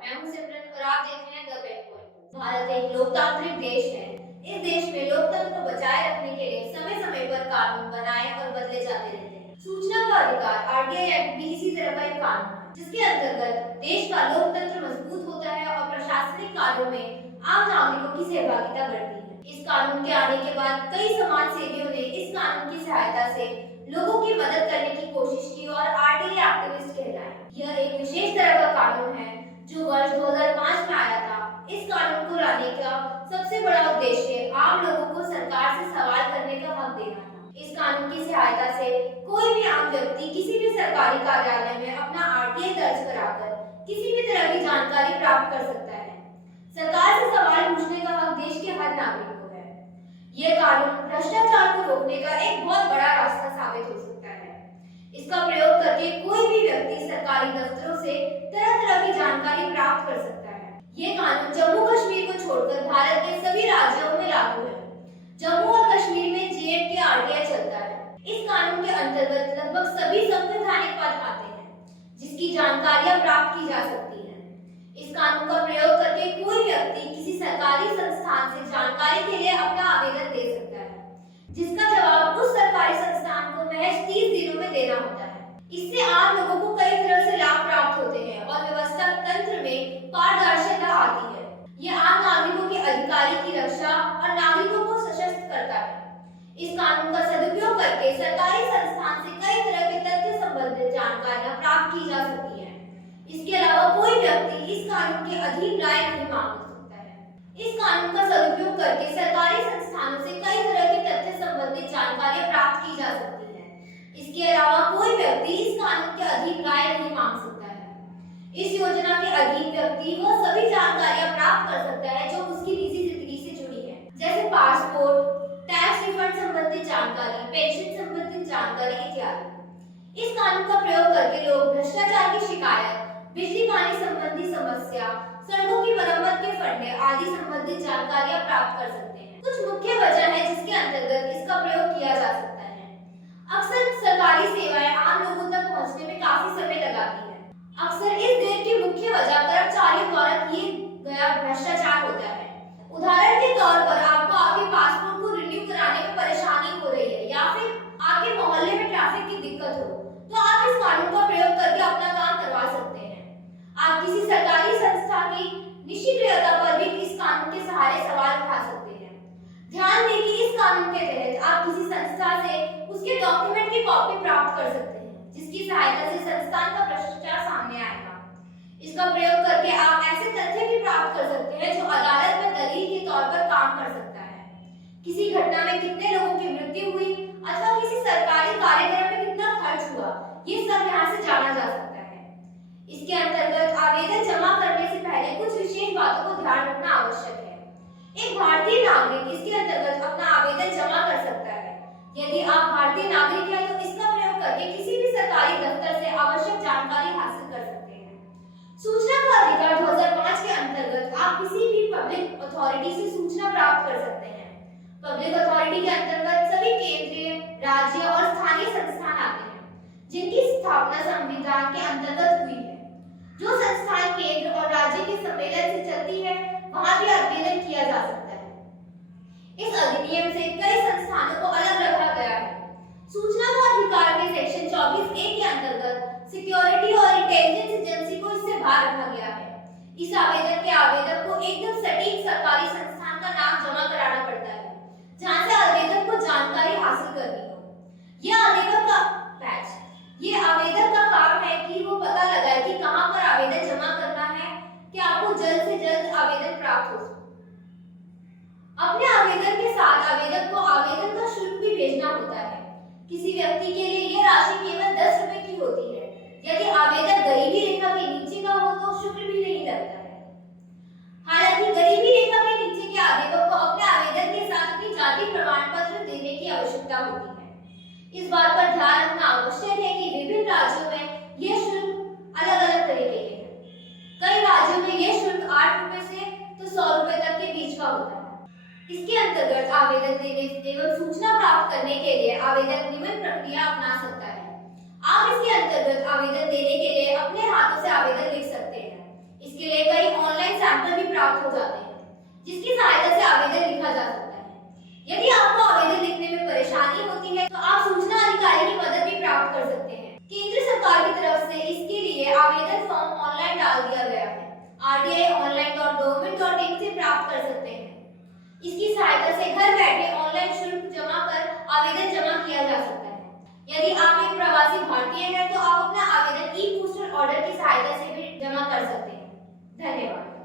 मैं हूं सिमरन और आप देख रहे हैं द पेन पॉइंट। भारत एक लोकतांत्रिक देश है। इस देश में लोकतंत्र को बचाए रखने के लिए समय समय पर कानून बनाए और बदले जाते रहते हैं। सूचना का अधिकार आरटीआई एक्ट भी इसी तरह का एक कानून है, जिसके अंतर्गत देश का लोकतंत्र मजबूत होता है और प्रशासनिक कार्यों में आम नागरिकों की सहभागिता बढ़ती है। इस कानून के आने के बाद कई समाज सेवियों ने इस कानून की सहायता से लोगों की मदद करने की कोशिश की और आरटीआई एक्टिविस्ट कहलाए। यह एक विशेष तरह का कानून है जो वर्ष 2005 में आया था। इस कानून को लाने का सबसे बड़ा उद्देश्य आम लोगों को सरकार से सवाल करने का हक देना था। इस कानून की सहायता से कोई भी आम व्यक्ति किसी भी सरकारी कार्यालय में अपना आरटीआई दर्ज कराकर किसी भी तरह की जानकारी प्राप्त कर सकता है। सरकार से सवाल पूछने का हक देश के हर नागरिक को है। यह कानून भ्रष्टाचार को रोकने का एक बहुत बड़ा रास्ता साबित हो सकता है। इसका प्रयोग करके कोई भी व्यक्ति सरकारी दफ्तरों से तरह तरह की जानकारी प्राप्त कर सकता है। ये कानून जम्मू कश्मीर को छोड़कर भारत के सभी राज्यों में लागू है। जम्मू और कश्मीर में जेएंडके आरटीआई चलता है। इस कानून के अंतर्गत लगभग सभी संवैधानिक पद आते हैं, जिसकी जानकारियां प्राप्त की जा सकती है। इस कानून का प्रयोग करके कोई व्यक्ति किसी सरकारी संस्थान से जानकारी के लिए अपना आवेदन दे सकता है, जिसका जवाब उस सरकारी संस्थान को महज 30 दिनों में देना होता है। इससे आम लोगों को कई तरह से लाभ प्राप्त होते हैं और व्यवस्था तंत्र में पारदर्शिता आती है। यह आम नागरिकों के अधिकारों की रक्षा और नागरिकों को सशक्त करता है। इस कानून का सदुपयोग करके सरकारी संस्थान से कई तरह के तथ्य संबंधित जानकारियां प्राप्त की जा सकती है। इसके अलावा कोई व्यक्ति इस कानून के अधीन राय नहीं मांग सकता है। इस कानून का सदुपयोग करके सरकारी संस्थानों से कई तरह के तथ्य संबंधित जानकारियां प्राप्त की जा सकती है। इसके अलावा कोई व्यक्ति इस कानून के अधीन राय नहीं मांग सकता है। इस योजना के अधीन व्यक्ति वह सभी जानकारियां प्राप्त कर सकता है जो उसकी निजी जिंदगी से जुड़ी है, जैसे पासपोर्ट, टैक्स रिफंड संबंधित जानकारी, पेंशन संबंधित जानकारी इत्यादि। इस कानून का प्रयोग करके लोग भ्रष्टाचार की शिकायत, बिजली पानी संबंधी समस्या, सड़कों की मरम्मत के फंड आदि संबंधित जानकारियां प्राप्त कर सकते हैं। कुछ मुख्य वजह है जिसके अंतर्गत इसका प्रयोग किया जा सकता है। अक्सर सरकारी सेवाएं आम लोगों तक पहुंचने में काफी समय लगाती है। अक्सर इस देर की मुख्य वजह कर्मचारियों द्वारा किए गया भ्रष्टाचार होता है। उदाहरण के तौर पर आपको आपके पासपोर्ट को रिन्यू कराने में परेशानी हो रही है या फिर आपके मोहल्ले में ट्रैफिक की दिक्कत हो, तो आप इस कानून का प्रयोग करके अपना काम करवा सकते हैं। आप किसी सरकारी संस्था की निष्क्रियता पर भी इस कानून के सहारे सवाल उठा सकते हैं। ध्यान दें कि इस कानून के तहत आप किसी संस्था से उसके डॉक्यूमेंट की कॉपी प्राप्त कर सकते हैं, जिसकी सहायता से संस्थान का भ्रष्टाचार सामने आएगा। इसका प्रयोग करके आप ऐसे तथ्य भी प्राप्त कर सकते हैं जो अदालत में दलील के तौर पर काम कर सकता है। किसी घटना में कितने लोगों की मृत्यु हुई अथवा किसी सरकारी कार्यक्रम में कितना खर्च हुआ, ये सब यहाँ से जाना जा सकता है। इसके अंतर्गत आवेदन जमा करने से पहले कुछ विशेष बातों को ध्यान रखना आवश्यक है। एक भारतीय नागरिक इसके अंतर्गत अपना आवेदन जमा कर सकता है। यदि आप भारतीय नागरिक हैं तो इसका प्रयोग करके किसी भी सरकारी दफ्तर से आवश्यक जानकारी हासिल कर सकते हैं। सूचना का अधिकार 2005 के अंतर्गत आप किसी भी पब्लिक अथॉरिटी से सूचना प्राप्त कर सकते हैं। पब्लिक अथॉरिटी के अंतर्गत सभी केंद्रीय, राज्य और स्थानीय संस्थान आते हैं, जिनकी स्थापना संविधान के अंतर्गत हुई है। जो संस्थान केंद्र और राज्य के सम्मेलन से चलती है, वहां भी आवेदन किया जा सकता है। इस अधिनियम से कई संस्थानों को अलग रखा गया है। सूचना का अधिकार के सेक्शन 24A के अंतर्गत सिक्योरिटी और इंटेलिजेंस एजेंसी को इससे बाहर रखा गया है। इस आवेदन के आवेदक को एकदम सटीक सरकारी संस्थान का नाम जमा कराना पड़ता है, जहां से आवेदक को जानकारी हासिल करनी हो। यह आवेदक का काम है कि वो पता लगाए कि कहां पर आवेदन जमा करना है कि आपको जल्द से जल्द आवेदन प्राप्त हो सके। अपने आवेदन के साथ आवेदक को आवेदन का शुल्क भी भेजना होता है। किसी व्यक्ति के लिए यह राशि केवल 10 रुपए की होती है। यदि आवेदक गरीबी रेखा के नीचे का हो तो शुल्क भी नहीं लगता है। हालांकि गरीबी रेखा के नीचे के आवेदक को अपने आवेदन के साथ अपनी जाति प्रमाण पत्र देने की आवश्यकता होती है। इस बात पर ध्यान रखना आवश्यक है कि विभिन्न राज्यों में यह शुल्क अलग-अलग तरीके के हैं। कई राज्यों में यह शुल्क 8 रुपए से तो 100 रुपए तक के बीच का होता है। इसके अंतर्गत आवेदन देने एवं सूचना प्राप्त करने के लिए आवेदक निम्न प्रक्रिया अपना सकता है। आप इसके अंतर्गत आवेदन देने के लिए अपने हाथों से आवेदन लिख सकते हैं। इसके लिए प्राप्त हो जाते हैं, जिसकी सहायता से आवेदन लिखा जा सकता है। यदि आपको आवेदन लिखने में परेशानी होती है तो आप सूचना अधिकारी की मदद भी प्राप्त कर सकते हैं। केंद्र सरकार की तरफ से इसके लिए आवेदन फॉर्म ऑनलाइन डाल दिया गया है। rti.online.government.in से प्राप्त कर सकते हैं। इसकी सहायता से घर बैठे ऑनलाइन शुल्क जमा कर आवेदन जमा किया जा सकता है। यदि आप एक प्रवासी भारतीय हैं तो आप अपना आवेदन ई पोस्टल ऑर्डर की सहायता से भी जमा कर सकते हैं। धन्यवाद।